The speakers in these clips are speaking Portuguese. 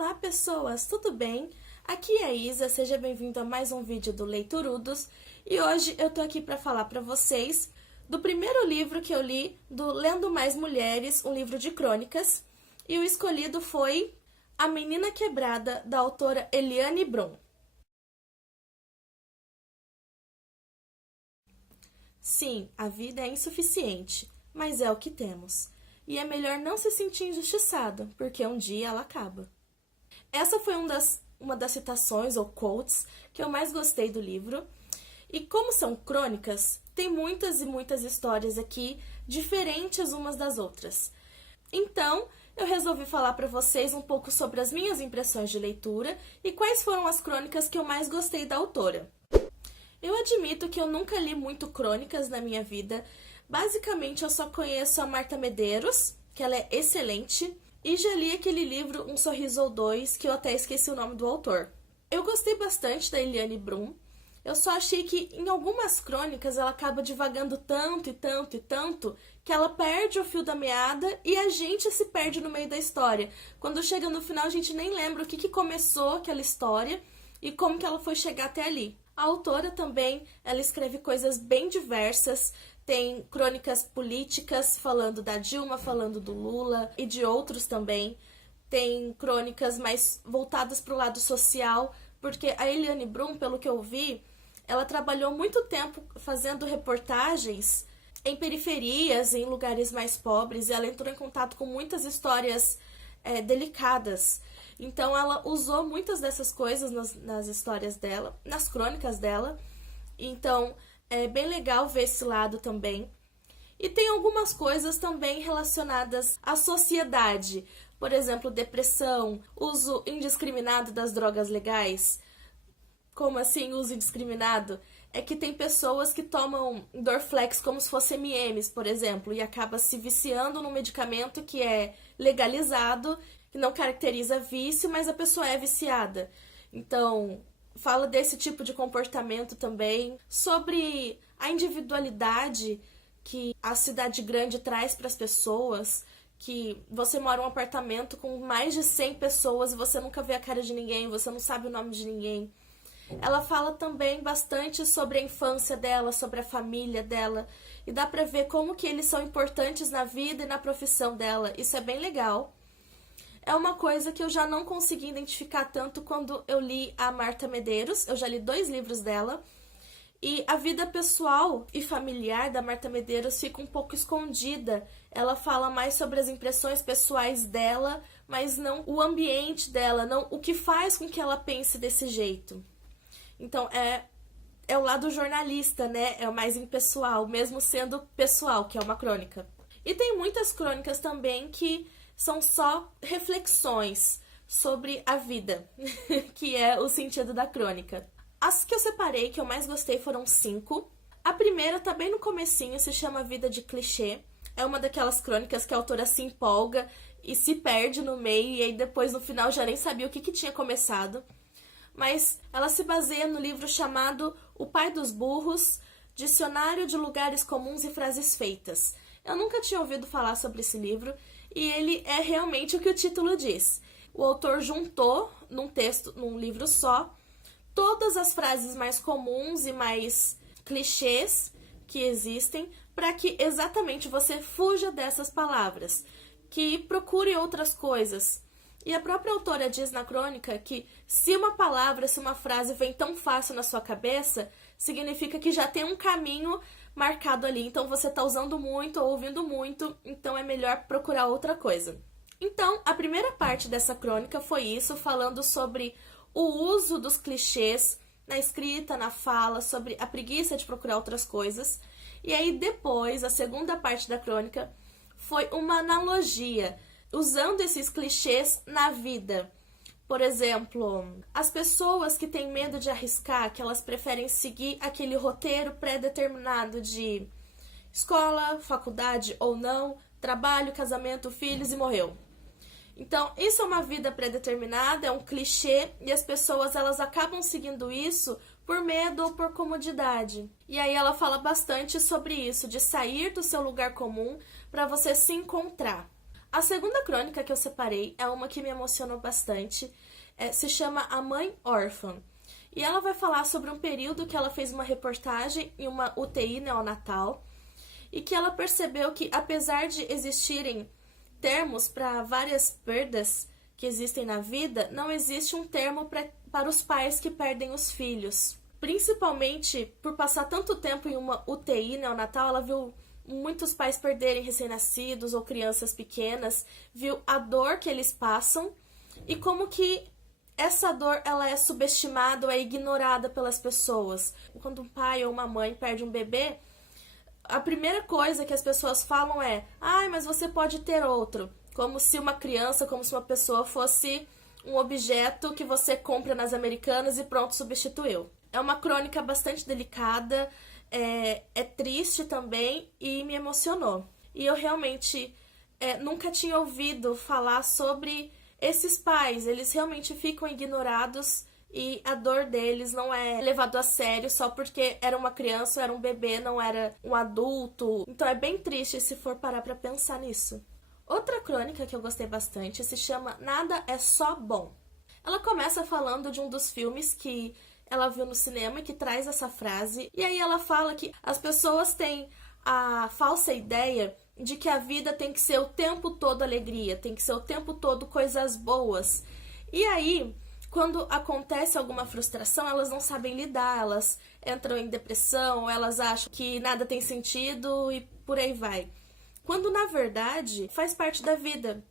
Olá pessoas, tudo bem? Aqui é a Isa, seja bem-vindo a mais um vídeo do Leiturudos e hoje eu tô aqui para falar para vocês do primeiro livro que eu li do Lendo Mais Mulheres, um livro de crônicas, e o escolhido foi A Menina Quebrada, da autora Eliane Brum. Sim, a vida é insuficiente, mas é o que temos. E é melhor não se sentir injustiçado, porque um dia ela acaba. Essa foi uma das citações ou quotes que eu mais gostei do livro. E como são crônicas, tem muitas e muitas histórias aqui, diferentes umas das outras. Então, eu resolvi falar para vocês um pouco sobre as minhas impressões de leitura e quais foram as crônicas que eu mais gostei da autora. Eu admito que eu nunca li muito crônicas na minha vida. Basicamente, eu só conheço a Marta Medeiros, que ela é excelente, e já li aquele livro Um Sorriso ou Dois, que eu até esqueci o nome do autor. Eu gostei bastante da Eliane Brum. Eu só achei que em algumas crônicas ela acaba divagando tanto e tanto e tanto que ela perde o fio da meada e a gente se perde no meio da história. Quando chega no final, a gente nem lembra o que começou aquela história e como que ela foi chegar até ali. A autora também, ela escreve coisas bem diversas, tem crônicas políticas falando da Dilma, falando do Lula e de outros também. Tem crônicas mais voltadas para o lado social, porque a Eliane Brum, pelo que eu vi, ela trabalhou muito tempo fazendo reportagens em periferias, em lugares mais pobres, e ela entrou em contato com muitas histórias delicadas. Então ela usou muitas dessas coisas nas histórias dela, nas crônicas dela. Então é bem legal ver esse lado também. E tem algumas coisas também relacionadas à sociedade. Por exemplo, depressão, uso indiscriminado das drogas legais. Como assim uso indiscriminado? É que tem pessoas que tomam Dorflex como se fosse M&M's, por exemplo, e acaba se viciando num medicamento que é legalizado, que não caracteriza vício, mas a pessoa é viciada. Então, fala desse tipo de comportamento também, sobre a individualidade que a cidade grande traz para as pessoas, que você mora em um apartamento com mais de 100 pessoas e você nunca vê a cara de ninguém, você não sabe o nome de ninguém. Ela fala também bastante sobre a infância dela, sobre a família dela, e dá pra ver como que eles são importantes na vida e na profissão dela. Isso é bem legal. É uma coisa que eu já não consegui identificar tanto quando eu li a Marta Medeiros. Eu já li 2 livros dela. E a vida pessoal e familiar da Marta Medeiros fica um pouco escondida. Ela fala mais sobre as impressões pessoais dela, mas não o ambiente dela, não o que faz com que ela pense desse jeito. Então, é o lado jornalista, né? É o mais impessoal, mesmo sendo pessoal, que é uma crônica. E tem muitas crônicas também que são só reflexões sobre a vida, que é o sentido da crônica. As que eu separei, que eu mais gostei, foram 5. A primeira tá bem no comecinho, se chama Vida de Clichê. É uma daquelas crônicas que a autora se empolga e se perde no meio, e aí depois no final já nem sabia o que tinha começado. Mas ela se baseia no livro chamado O Pai dos Burros, Dicionário de Lugares Comuns e Frases Feitas. Eu nunca tinha ouvido falar sobre esse livro e ele é realmente o que o título diz. O autor juntou num livro só, todas as frases mais comuns e mais clichês que existem para que exatamente você fuja dessas palavras, que procure outras coisas. E a própria autora diz na crônica que se uma palavra, se uma frase vem tão fácil na sua cabeça, significa que já tem um caminho marcado ali. Então você está usando muito ou ouvindo muito, então é melhor procurar outra coisa. Então, a primeira parte dessa crônica foi isso, falando sobre o uso dos clichês na escrita, na fala, sobre a preguiça de procurar outras coisas. E aí depois, a segunda parte da crônica foi uma analogia, usando esses clichês na vida. Por exemplo, as pessoas que têm medo de arriscar, que elas preferem seguir aquele roteiro pré-determinado de escola, faculdade ou não, trabalho, casamento, filhos e morreu. Então, isso é uma vida pré-determinada, é um clichê, e as pessoas elas acabam seguindo isso por medo ou por comodidade. E aí ela fala bastante sobre isso, de sair do seu lugar comum para você se encontrar. A segunda crônica que eu separei é uma que me emocionou bastante, se chama A Mãe Órfã. E ela vai falar sobre um período que ela fez uma reportagem em uma UTI neonatal e que ela percebeu que, apesar de existirem termos para várias perdas que existem na vida, não existe um termo para os pais que perdem os filhos. Principalmente por passar tanto tempo em uma UTI neonatal, ela viu muitos pais perderem recém-nascidos ou crianças pequenas, viu a dor que eles passam e como que essa dor ela é subestimada ou é ignorada pelas pessoas. Quando um pai ou uma mãe perde um bebê, a primeira coisa que as pessoas falam é: ai, mas você pode ter outro. Como se uma criança, como se uma pessoa fosse um objeto que você compra nas Americanas e pronto, substituiu. É uma crônica bastante delicada, é triste também e me emocionou. E eu realmente nunca tinha ouvido falar sobre esses pais. Eles realmente ficam ignorados e a dor deles não é levado a sério só porque era uma criança, era um bebê, não era um adulto. Então é bem triste se for parar pra pensar nisso. Outra crônica que eu gostei bastante se chama Nada é Só Bom. Ela começa falando de um dos filmes que ela viu no cinema e que traz essa frase. E aí ela fala que as pessoas têm a falsa ideia de que a vida tem que ser o tempo todo alegria, tem que ser o tempo todo coisas boas. E aí, quando acontece alguma frustração, elas não sabem lidar, elas entram em depressão, elas acham que nada tem sentido e por aí vai. Quando, na verdade, faz parte da vida.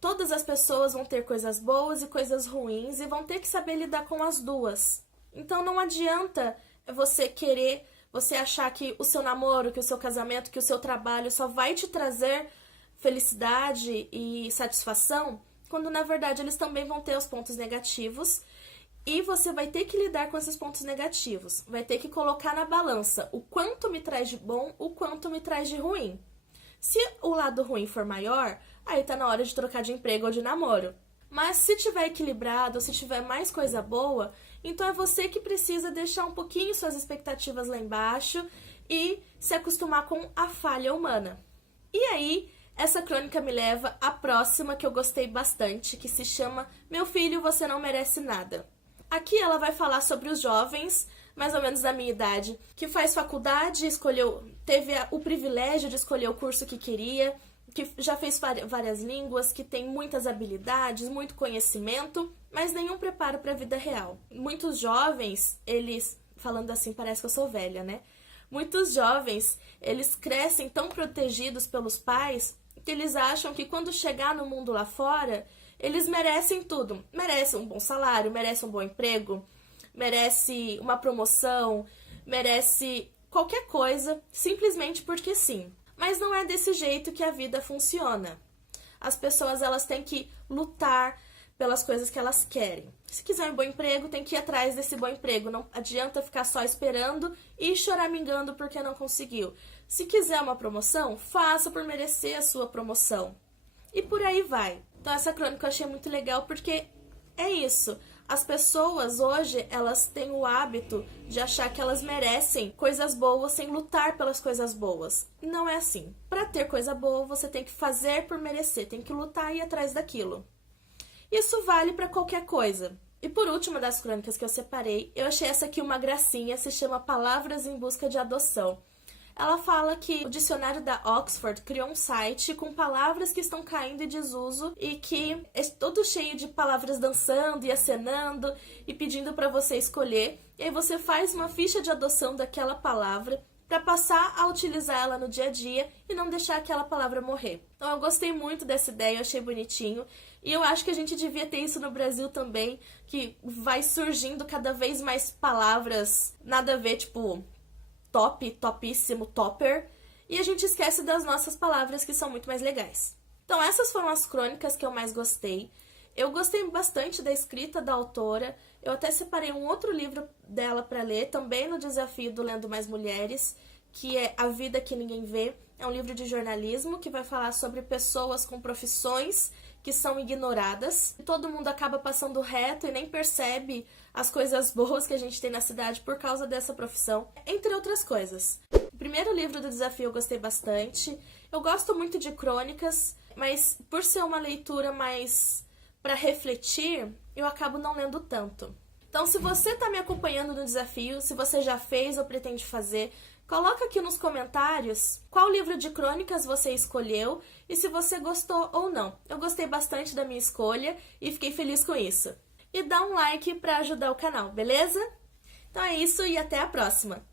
Todas as pessoas vão ter coisas boas e coisas ruins e vão ter que saber lidar com as duas. Então não adianta você achar que o seu namoro, que o seu casamento, que o seu trabalho só vai te trazer felicidade e satisfação, quando na verdade eles também vão ter os pontos negativos e você vai ter que lidar com esses pontos negativos. Vai ter que colocar na balança o quanto me traz de bom, o quanto me traz de ruim. Se o lado ruim for maior, aí tá na hora de trocar de emprego ou de namoro. Mas se tiver equilibrado, se tiver mais coisa boa, então é você que precisa deixar um pouquinho suas expectativas lá embaixo e se acostumar com a falha humana. E aí, essa crônica me leva à próxima que eu gostei bastante, que se chama Meu Filho, Você Não Merece Nada. Aqui ela vai falar sobre os jovens, mais ou menos da minha idade, que faz faculdade, teve o privilégio de escolher o curso que queria, que já fez várias línguas, que tem muitas habilidades, muito conhecimento, mas nenhum preparo para a vida real. Muitos jovens, falando assim, parece que eu sou velha, né? Muitos jovens, eles crescem tão protegidos pelos pais que eles acham que quando chegar no mundo lá fora, eles merecem tudo. Merecem um bom salário, merecem um bom emprego, merece uma promoção, merece qualquer coisa, simplesmente porque sim. Mas não é desse jeito que a vida funciona. As pessoas, elas têm que lutar pelas coisas que elas querem. Se quiser um bom emprego, tem que ir atrás desse bom emprego. Não adianta ficar só esperando e choramingando porque não conseguiu. Se quiser uma promoção, faça por merecer a sua promoção. E por aí vai. Então essa crônica eu achei muito legal porque é isso. As pessoas hoje, elas têm o hábito de achar que elas merecem coisas boas sem lutar pelas coisas boas. Não é assim. Para ter coisa boa, você tem que fazer por merecer, tem que lutar e ir atrás daquilo. Isso vale para qualquer coisa. E por último das crônicas que eu separei, eu achei essa aqui uma gracinha, se chama Palavras em Busca de Adoção. Ela fala que o dicionário da Oxford criou um site com palavras que estão caindo em desuso e que é todo cheio de palavras dançando e acenando e pedindo para você escolher. E aí você faz uma ficha de adoção daquela palavra para passar a utilizar ela no dia a dia e não deixar aquela palavra morrer. Então eu gostei muito dessa ideia, eu achei bonitinho. E eu acho que a gente devia ter isso no Brasil também, que vai surgindo cada vez mais palavras nada a ver, tipo top, topíssimo, topper, e a gente esquece das nossas palavras que são muito mais legais. Então essas foram as crônicas que eu mais gostei. Eu gostei bastante da escrita da autora, eu até separei um outro livro dela para ler, também no desafio do Lendo Mais Mulheres, que é A Vida que Ninguém Vê. É um livro de jornalismo que vai falar sobre pessoas com profissões que são ignoradas. Todo mundo acaba passando reto e nem percebe as coisas boas que a gente tem na cidade por causa dessa profissão, entre outras coisas. O primeiro livro do desafio eu gostei bastante. Eu gosto muito de crônicas. mas por ser uma leitura mais para refletir, eu acabo não lendo tanto. Então, se você está me acompanhando no desafio, se você já fez ou pretende fazer, coloca aqui nos comentários qual livro de crônicas você escolheu e se você gostou ou não. Eu gostei bastante da minha escolha e fiquei feliz com isso. E dá um like para ajudar o canal, beleza? Então é isso e até a próxima!